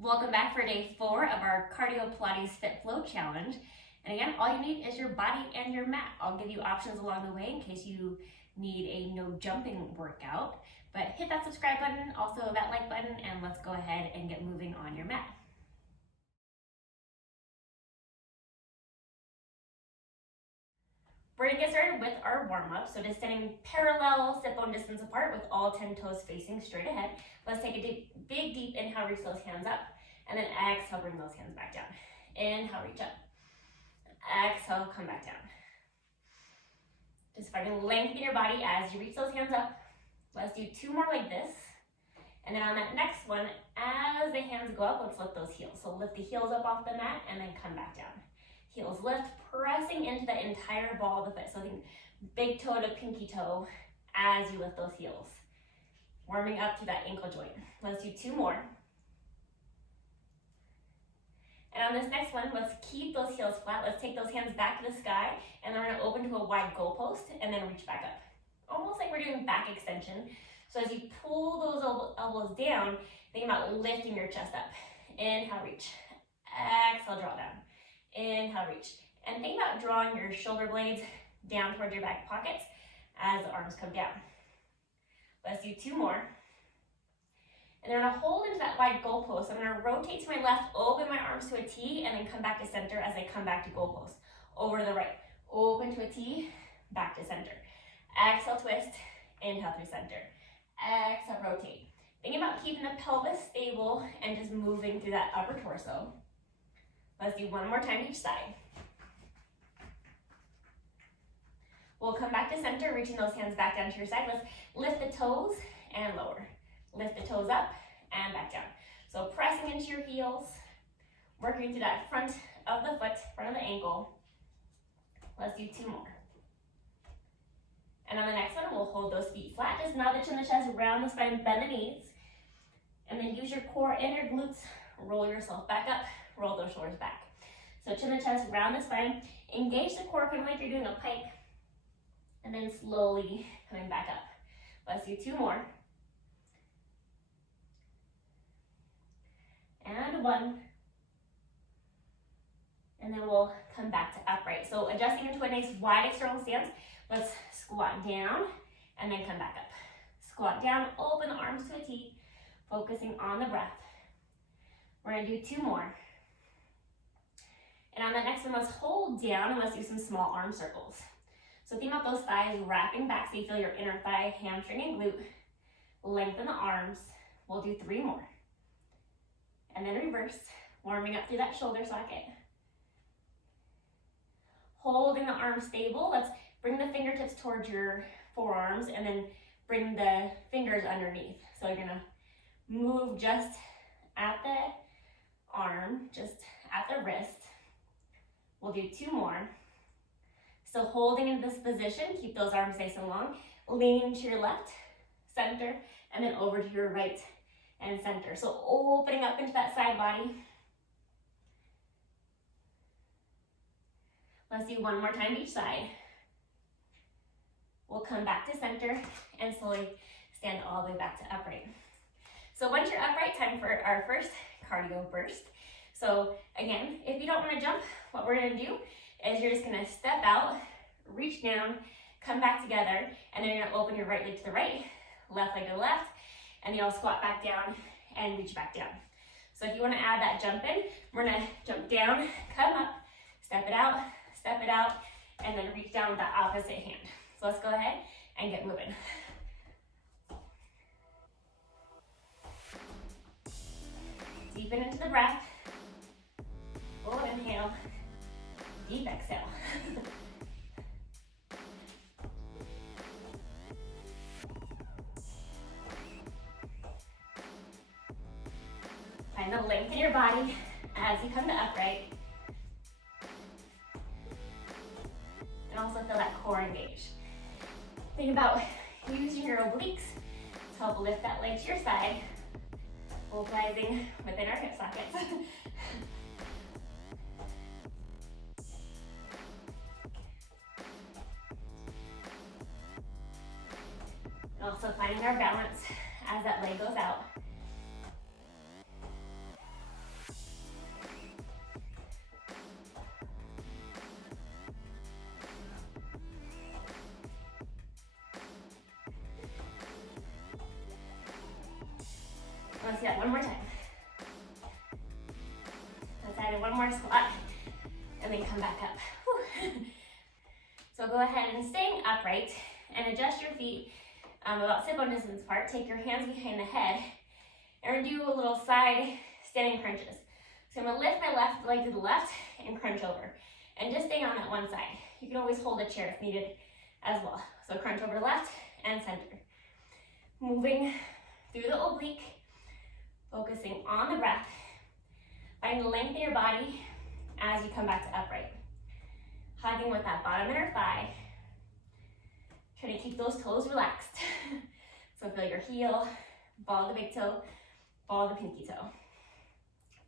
Welcome back for day 4 of our Cardio Pilates Fit Flow Challenge. And again, all you need is your body and your mat. I'll give you options along the way in case you need a no jumping workout. But hit that subscribe button, also that like button, and let's go ahead and get moving on your mat. We're gonna get started with our warm-up. So just standing parallel, sit bone distance apart with all 10 toes facing straight ahead. Let's take a big deep inhale, reach those hands up, and then exhale, bring those hands back down. Inhale, reach up. Exhale, come back down. Just finding length in your body as you reach those hands up. Let's do 2 more like this. And then on that next one, as the hands go up, let's lift those heels. So lift the heels up off the mat and then come back down. Heels lift, pressing into the entire ball of the foot. So think big toe to pinky toe as you lift those heels. Warming up to that ankle joint. Let's do 2 more. And on this next one, let's keep those heels flat. Let's take those hands back to the sky, and then we're gonna open to a wide goalpost and then reach back up. Almost like we're doing back extension. So as you pull those elbows down, think about lifting your chest up. Inhale, reach. Exhale, draw down. Inhale, reach. And think about drawing your shoulder blades down towards your back pockets as the arms come down. Let's do 2 more. And then I'm gonna hold into that wide goalpost. I'm gonna rotate to my left, open my arms to a T, and then come back to center as I come back to goalpost. Over to the right, open to a T, back to center. Exhale, twist, inhale through center. Exhale, rotate. Think about keeping the pelvis stable and just moving through that upper torso. Let's do 1 more time each side. We'll come back to center, reaching those hands back down to your side. Let's lift the toes and lower. Lift the toes up and back down. So pressing into your heels, working through that front of the foot, front of the ankle. Let's do 2 more. And on the next one, we'll hold those feet flat. Just nod the chin, the chest, round the spine, bend the knees. And then use your core and your glutes. Roll yourself back up, roll those shoulders back. So chin the chest, round the spine. Engage the core, kind of like you're doing a pike. And then slowly coming back up. Let's do 2 more. And 1. And then we'll come back to upright. So adjusting into a nice wide external stance. Let's squat down and then come back up. Squat down, open the arms to a T, focusing on the breath. We're gonna do 2 more. And on the next one, let's hold down and let's do some small arm circles. So think about those thighs wrapping back so you feel your inner thigh, hamstring, and glute. Lengthen the arms. We'll do 3 more. And then reverse, warming up through that shoulder socket. Holding the arms stable. Let's bring the fingertips towards your forearms and then bring the fingers underneath. So you're gonna move just at the arm, just at the wrist. We'll do 2 more. So holding in this position, keep those arms nice and long. Lean to your left, center, and then over to your right and center. So opening up into that side body. Let's do 1 more time each side. We'll come back to center and slowly stand all the way back to upright. So once you're upright, time for our first cardio burst. So again, if you don't want to jump, what we're going to do is you're just going to step out, reach down, come back together, and then you're going to open your right leg to the right, left leg to the left, and then you'll squat back down and reach back down. So if you want to add that jump in, we're going to jump down, come up, step it out, and then reach down with that opposite hand. So let's go ahead and get moving. Deepen into the breath. Full inhale, deep exhale. Find the length in your body as you come to upright. And also feel that core engage. Think about using your obliques to help lift that leg to your side, mobilizing within our hip sockets. And also finding our balance as that leg goes out. Let's do that one more time. Let's add in one more squat, and then come back up. Whew. So go ahead and staying upright, and adjust your feet about sit-bone distance apart. Take your hands behind the head, and we're gonna do a little side standing crunches. So I'm gonna lift my left leg to the left and crunch over, and just stay on that one side. You can always hold a chair if needed as well. So crunch over left and center. Moving through the oblique, focusing on the breath. Find length in your body as you come back to upright. Hugging with that bottom inner thigh. Try to keep those toes relaxed. So feel your heel, ball the big toe, ball the pinky toe.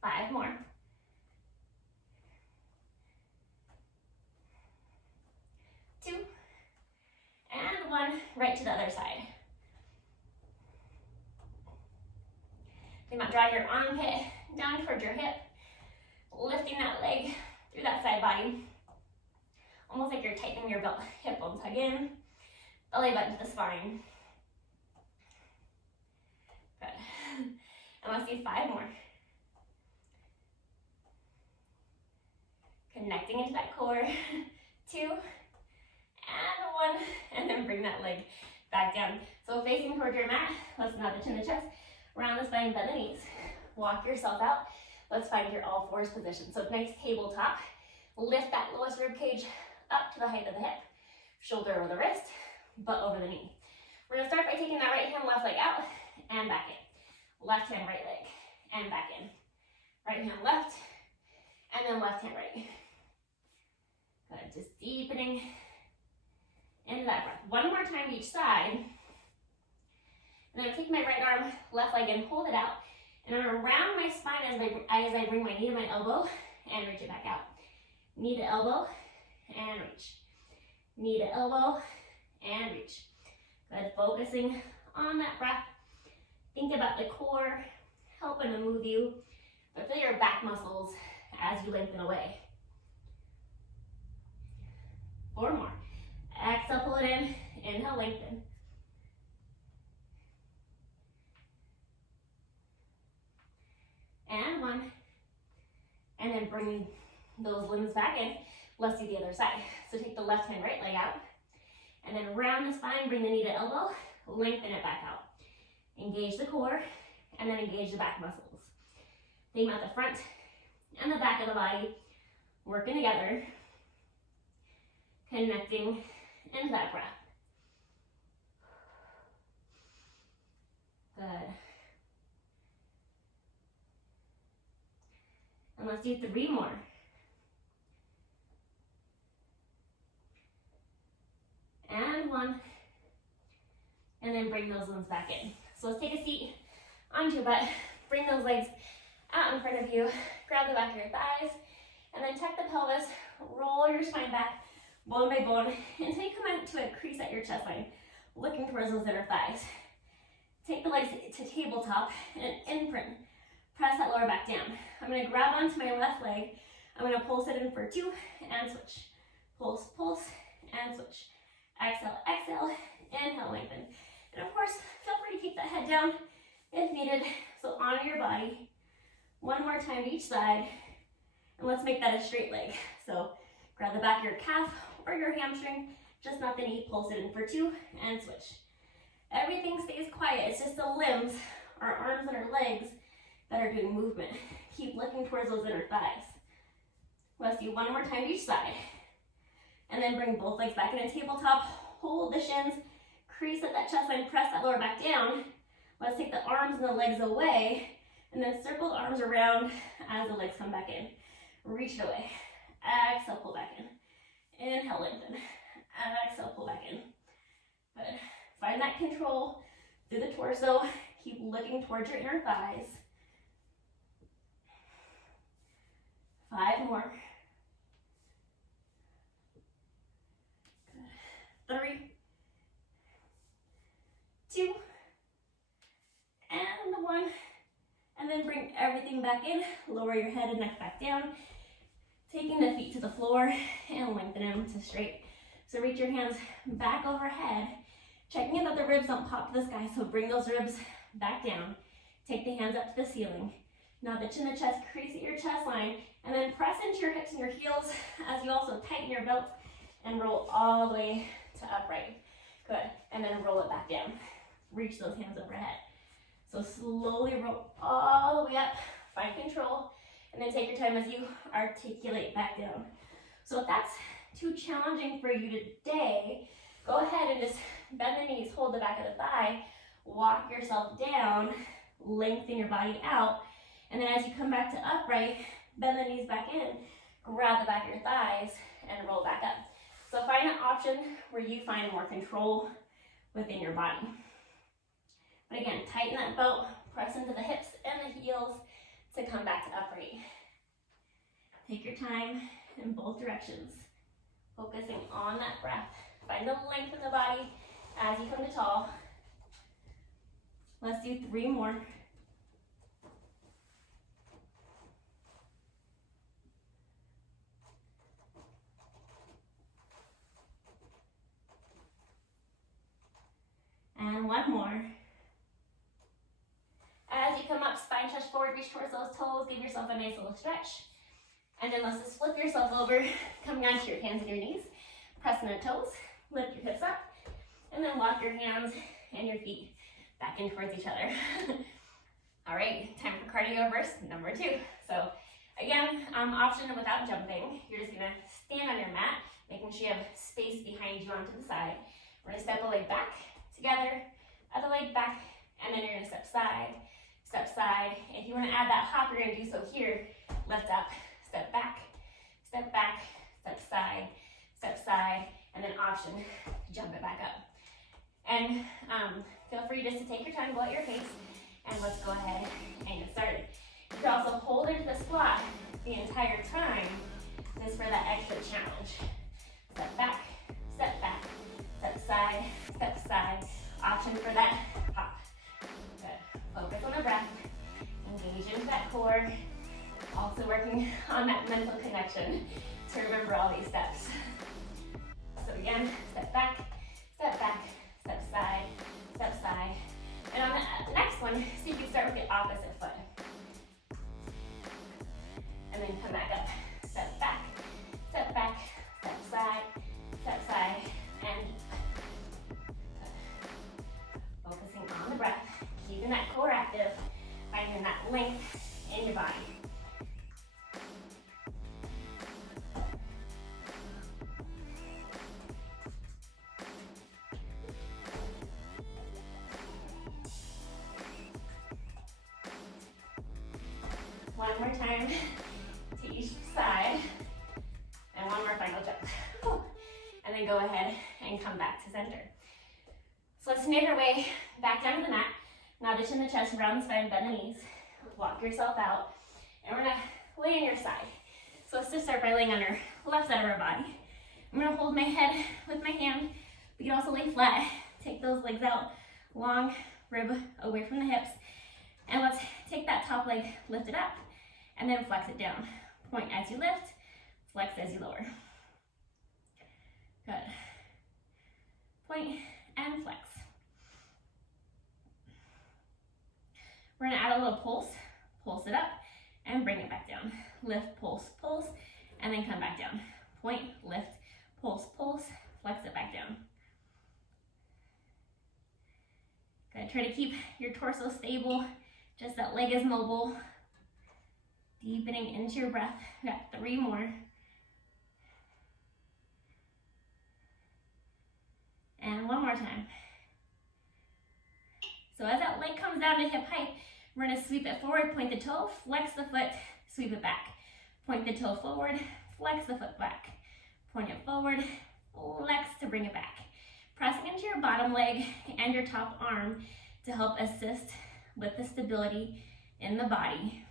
5 more. 2, and 1, right to the other side. Think about drawing your armpit down towards your hip, lifting that leg through that side body. Almost like you're tightening your belt. Hip bones hug in, belly button to the spine. Good. And let's do 5 more. Connecting into that core. 2, and 1, and then bring that leg back down. So facing towards your mat, let's nod the chin to chest, round the spine, bend the knees. Walk yourself out. Let's find your all fours position. So nice tabletop. Lift that lowest rib cage up to the height of the hip. Shoulder over the wrist, butt over the knee. We're gonna start by taking that right hand, left leg out, and back in. Left hand, right leg, and back in. Right hand, left, and then left hand, right. Good, just deepening into that breath. One more time each side. And then take my right arm, left leg, and hold it out. And I'm gonna round my spine as I bring my knee to my elbow and reach it back out. Knee to elbow and reach. Knee to elbow and reach. Good, focusing on that breath. Think about the core helping to move you, but feel your back muscles as you lengthen away. 4 more. Exhale, pull it in. Inhale, lengthen. And 1. And then bring those limbs back in. Let's do the other side. So take the left hand, right leg out. And then round the spine, bring the knee to elbow. Lengthen it back out. Engage the core, and then engage the back muscles. Think about the front and the back of the body working together, connecting into that breath. Good. And let's do 3 more. And 1. And then bring those limbs back in. So let's take a seat onto your butt. Bring those legs out in front of you. Grab the back of your thighs. And then tuck the pelvis. Roll your spine back, bone by bone, until you come into a crease at your chest line, looking towards those inner thighs. Take the legs to tabletop and imprint. Press that lower back down. I'm going to grab onto my left leg. I'm going to pulse it in for 2 and switch. Pulse, pulse, and switch. Exhale, exhale, inhale, lengthen. And of course, feel free to keep that head down if needed. So honor your body. 1 more time to each side. And let's make that a straight leg. So grab the back of your calf or your hamstring, just not the knee. Pulse it in for 2 and switch. Everything stays quiet. It's just the limbs, our arms and our legs that are doing movement. Keep looking towards those inner thighs. Let's do 1 more time to each side. And then bring both legs back in a tabletop. Hold the shins. Crease at that chest line. Press that lower back down. Let's take the arms and the legs away. And then circle the arms around as the legs come back in. Reach it away. Exhale, pull back in. Inhale, lengthen. Exhale, pull back in. Good. Find that control through the torso. Keep looking towards your inner thighs. 5 more. 3, 2, and 1. And then bring everything back in. Lower your head and neck back down. Taking the feet to the floor and lengthen them to straight. So reach your hands back overhead. Checking in that the ribs don't pop to the sky. So bring those ribs back down. Take the hands up to the ceiling. Now the chin to chest, crease at your chest line, and then press into your hips and your heels as you also tighten your belt and roll all the way to upright. Good, and then roll it back down. Reach those hands overhead. So slowly roll all the way up, find control, and then take your time as you articulate back down. So if that's too challenging for you today, go ahead and just bend the knees, hold the back of the thigh, walk yourself down, lengthen your body out, and then as you come back to upright, bend the knees back in, grab the back of your thighs, and roll back up. So find an option where you find more control within your body. But again, tighten that belt, press into the hips and the heels to come back to upright. Take your time in both directions, focusing on that breath. Find the length in the body as you come to tall. Let's do 3 more. And 1 more. As you come up, spine touch forward, reach towards those toes, give yourself a nice little stretch. And then let's just flip yourself over, coming onto your hands and your knees, pressing the toes, lift your hips up, and then walk your hands and your feet back in towards each other. All right, time for cardio burst number 2. So again, option without jumping. You're just gonna stand on your mat, making sure you have space behind you onto the side. We're gonna step a leg back, together, other leg back, and then you're gonna step side, step side. If you wanna add that hop, you're gonna do so here. Lift up, step back, step back, step side, and then option, jump it back up. And feel free just to take your time, go at your pace, and let's go ahead and get started. You can also hold into the squat the entire time, just for that extra challenge. Step back, step back, step side, option for that hop. Good. Focus on the breath, engage into that core, also working on that mental connection to remember all these steps. So again, step back, step side, and on the next one, so you can start with the opposite foot. And then come back up, step back, step side, and focusing on the breath, keeping that core active, finding that length in your body. One more time to each side, and one more final jump. And then go ahead and come back to center. So let's make our way back down to the mat. Now the chin to chest, round the spine, bend the knees, walk yourself out, and we're gonna lay on your side. So let's just start by laying on your left side of our body. I'm gonna hold my head with my hand. We can also lay flat, take those legs out, long rib away from the hips, and let's take that top leg, lift it up, and then flex it down. Point as you lift, flex as you lower. Good. Point and flex. We're gonna add a little pulse it up, and bring it back down. Lift, pulse, and then come back down. Point, lift, pulse, flex it back down. Good, try to keep your torso stable, just that leg is mobile. Deepening into your breath. We got 3 more. And 1 more time. So as that leg comes down to hip height, we're gonna sweep it forward, point the toe, flex the foot, sweep it back. Point the toe forward, flex the foot back. Point it forward, flex to bring it back. Pressing into your bottom leg and your top arm to help assist with the stability in the body.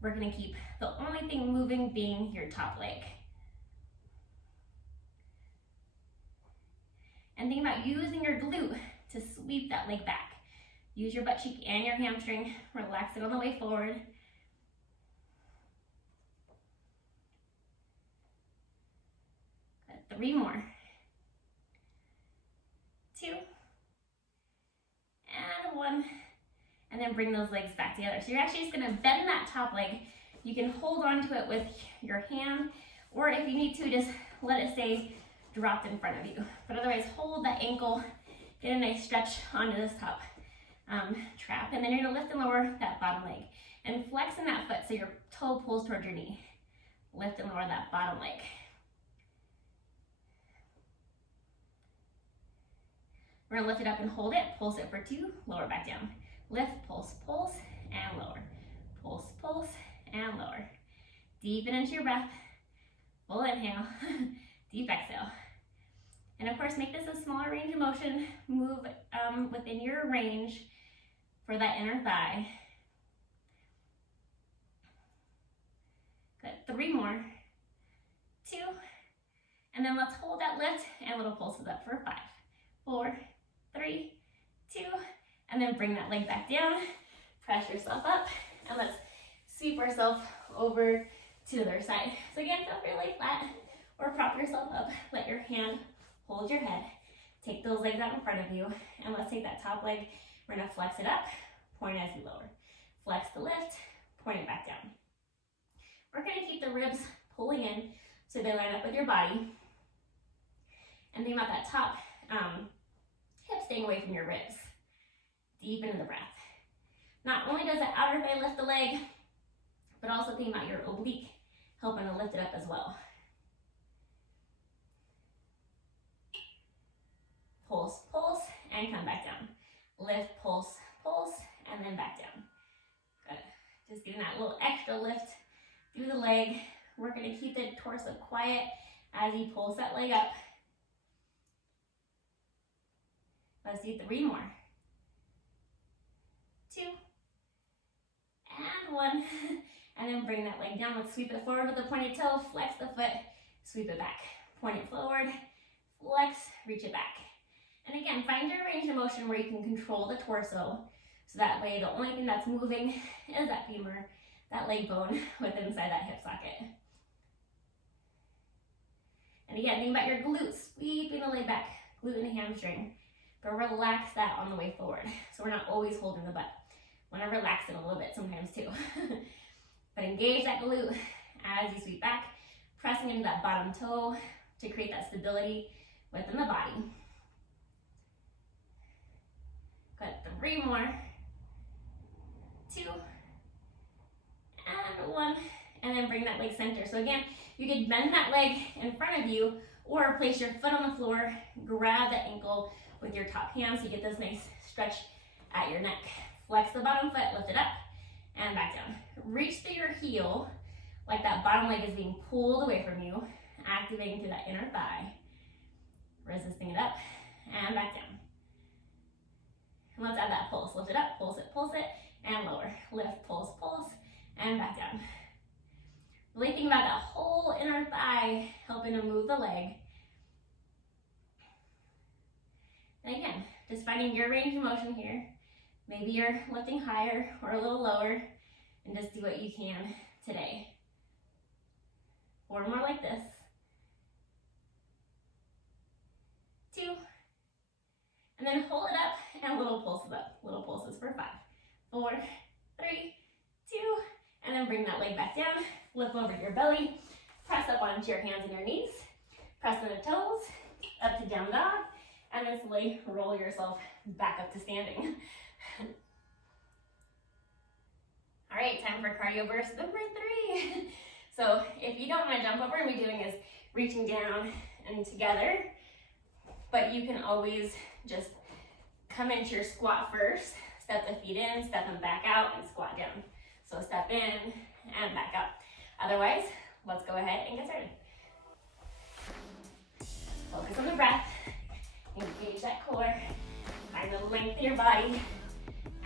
We're gonna keep the only thing moving being your top leg. And think about using your glute to sweep that leg back. Use your butt cheek and your hamstring. Relax it on the way forward. Good. 3 more. 2. And 1. and then bring those legs back together. So you're actually just gonna bend that top leg. You can hold on to it with your hand, or if you need to, just let it stay dropped in front of you. But otherwise, hold that ankle, get a nice stretch onto this top trap, and then you're gonna lift and lower that bottom leg. And flex in that foot so your toe pulls towards your knee. Lift and lower that bottom leg. We're gonna lift it up and hold it, pulse it for 2, lower back down. Lift, pulse, pulse, and lower. Pulse, pulse, and lower. Deepen into your breath. Full inhale, deep exhale. And of course, make this a smaller range of motion. Move within your range for that inner thigh. Good, 3 more. 2, and then let's hold that lift and little pulses up for 5, 4, 3, 2, and then bring that leg back down. Press yourself up, and let's sweep ourselves over to the other side. So again, feel free to lay flat or prop yourself up. Let your hand hold your head. Take those legs out in front of you, and let's take that top leg. We're gonna flex it up, point as we lower. Flex the lift, point it back down. We're gonna keep the ribs pulling in so they line up with your body. And think about that top hip staying away from your ribs. Deep into the breath. Not only does the outer thigh lift the leg, but also think about your oblique helping to lift it up as well. Pulse, pulse, and come back down. Lift, pulse, pulse, and then back down. Good. Just getting that little extra lift through the leg. We're going to keep the torso quiet as you pulse that leg up. Let's do 3 more. 2, and 1. And then bring that leg down. Let's sweep it forward with a pointed toe. Flex the foot, sweep it back. Point it forward, flex, reach it back. And again, find your range of motion where you can control the torso. So that way, the only thing that's moving is that femur, that leg bone within inside that hip socket. And again, think about your glutes, sweeping the leg back, glute and hamstring. But relax that on the way forward. So we're not always holding the butt. Want to relax it a little bit sometimes too. But engage that glute as you sweep back, pressing into that bottom toe to create that stability within the body. Good, 3 more. 2, and 1, and then bring that leg center. So again, you could bend that leg in front of you or place your foot on the floor, grab the ankle with your top hand so you get this nice stretch at your neck. Flex the bottom foot, lift it up, and back down. Reach through your heel like that bottom leg is being pulled away from you, activating through that inner thigh. Resisting it up, and back down. And let's add that pulse. Lift it up, pulse it, and lower. Lift, pulse, pulse, and back down. Really think about that whole inner thigh helping to move the leg. And again, just finding your range of motion here. Maybe you're lifting higher or a little lower, and just do what you can today. 4 more like this. 2, and then hold it up and little pulses up. Little pulses for 5, 4, 3, 2, and then bring that leg back down. Flip over your belly, press up onto your hands and your knees, press on the toes, up to down dog, and then slowly roll yourself back up to standing. All right, time for cardio burst number 3. So if you don't want to jump, what we're going to be doing is reaching down and together, but you can always just come into your squat first, step the feet in, step them back out, and squat down. So step in and back up. Otherwise, let's go ahead and get started. Focus on the breath, engage that core, find the length in your body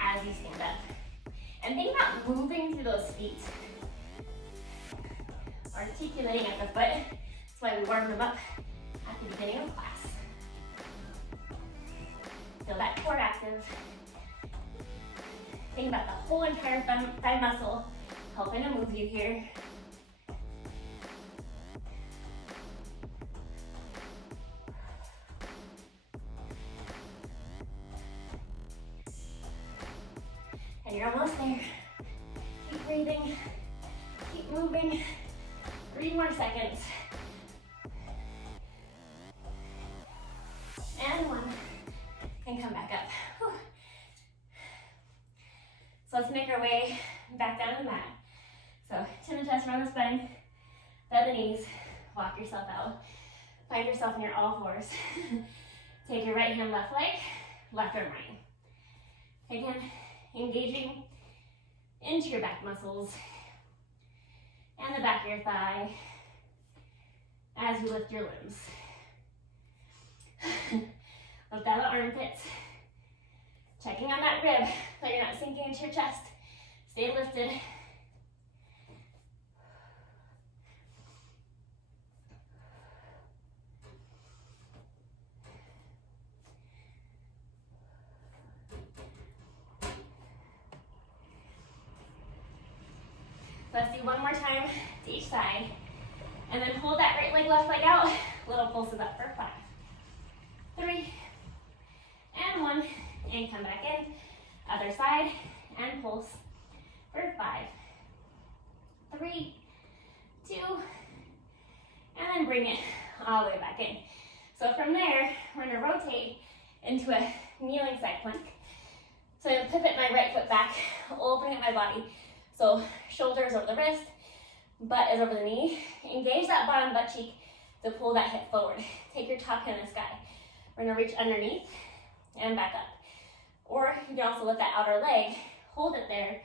as you stand up. And think about moving through those feet. Articulating at the foot. That's why we warmed them up at the beginning of class. Feel that core active. Think about the whole entire thigh muscle helping to move you here. And you're almost there. Keep breathing, keep moving. 3 more seconds. And 1, and come back up. Whew. So let's make our way back down to the mat. So chin and chest around the spine, bend the knees, walk yourself out. Find yourself in your all fours. Take your right hand, left leg, left arm right. Again, engaging into your back muscles and the back of your thigh as you lift your limbs. Lift out the armpits. Checking on that rib, that you're not sinking into your chest. Stay lifted. Let's do 1 more time to each side. And then hold that right leg, left leg out. Little pulses up for 5, 3, and 1. And come back in. Other side, and pulse for 5, 3, 2, and then bring it all the way back in. So from there, we're gonna rotate into a kneeling side plank. So I'm gonna pivot my right foot back, opening up my body. So shoulders over the wrist, butt is over the knee. Engage that bottom butt cheek to pull that hip forward. Take your top hand in the sky. We're gonna reach underneath and back up. Or you can also lift that outer leg, hold it there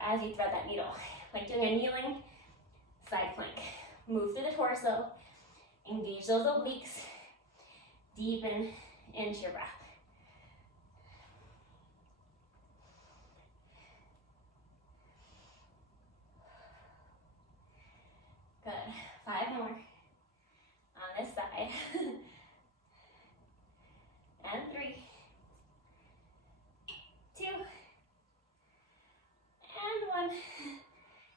as you thread that needle, like doing a kneeling side plank. Move through the torso, engage those obliques, deepen into your breath. Good. 5 more on this side. And 3, 2, and 1.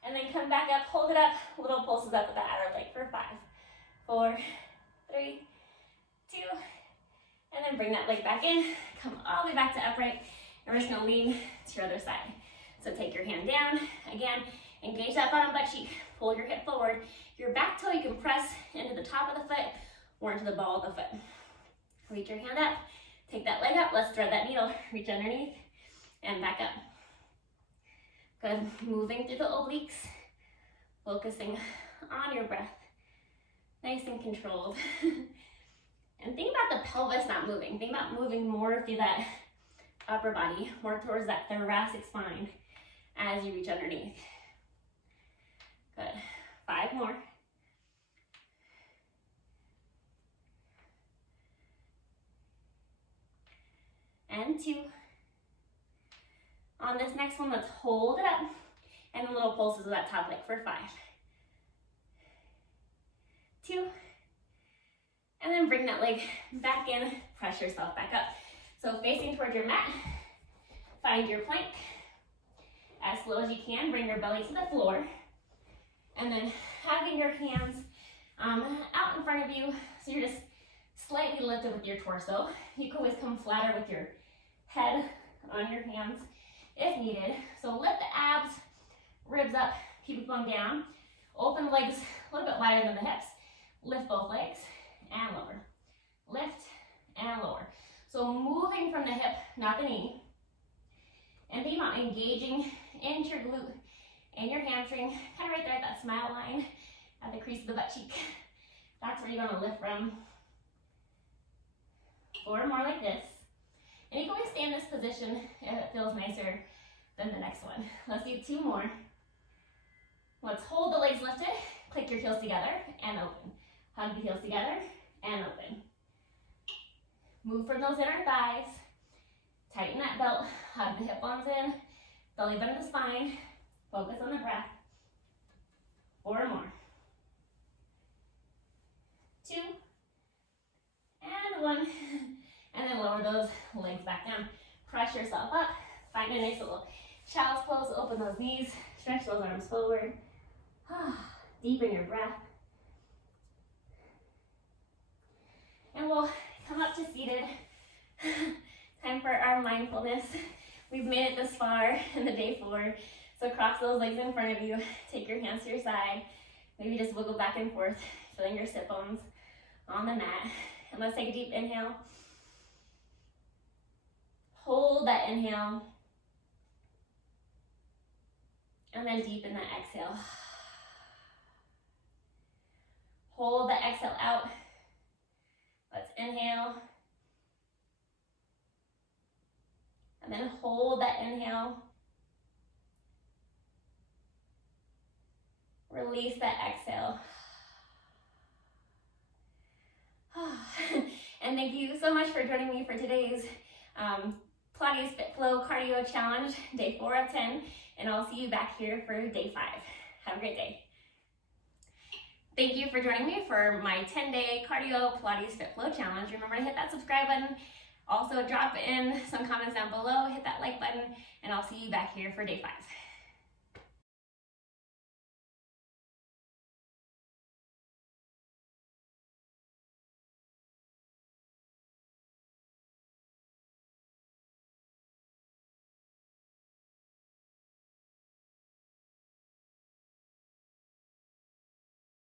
And then come back up, hold it up, little pulses up with the outer leg for 5, 4, 3, 2, and then bring that leg back in. Come all the way back to upright, and we're just gonna lean to your other side. So take your hand down, again, engage that bottom butt cheek, pull your hip forward. Your back toe you can press into the top of the foot or into the ball of the foot. Reach your hand up, take that leg up, let's thread that needle, reach underneath, and back up. Good, moving through the obliques, focusing on your breath, nice and controlled. And think about the pelvis not moving. Think about moving more through that upper body, more towards that thoracic spine as you reach underneath. Good, 5 more. And 2. On this next one, let's hold it up and little pulses of that top leg for 5, 2, and then bring that leg back in, press yourself back up. So facing towards your mat, find your plank. As slow as you can, bring your belly to the floor. And then having your hands out in front of you, so you're just slightly lifted with your torso. You can always come flatter with your head on your hands if needed. So lift the abs, ribs up, keep it going down. Open legs a little bit wider than the hips. Lift both legs and lower. Lift and lower. So moving from the hip, not the knee. And think about engaging into your glute and your hamstring, kind of right there at that smile line at the crease of the butt cheek. That's where you want to lift from. 4 more like this. And you can always stay in this position if it feels nicer than the next one. Let's do 2 more. Let's hold the legs lifted, click your heels together and open. Hug the heels together and open. Move from those inner thighs. Tighten that belt, hug the hip bones in, belly button the spine. Focus on the breath. 4 more. 2, and 1. And then lower those legs back down. Press yourself up. Find a nice little child's pose. Open those knees. Stretch those arms forward. Deepen your breath. And we'll come up to seated. Time for our mindfulness. We've made it this far in the day 4. So cross those legs in front of you. Take your hands to your side. Maybe just wiggle back and forth, feeling your sit bones on the mat. And let's take a deep inhale. Hold that inhale. And then deepen that exhale. Hold the exhale out. Let's inhale. And then hold that inhale. Release that exhale. And thank you so much for joining me for today's Pilates Fit Flow Cardio Challenge, day 4 of 10. And I'll see you back here for day 5. Have a great day. Thank you for joining me for my 10-day Cardio Pilates Fit Flow Challenge. Remember to hit that subscribe button. Also drop in some comments down below, hit that like button, and I'll see you back here for day 5.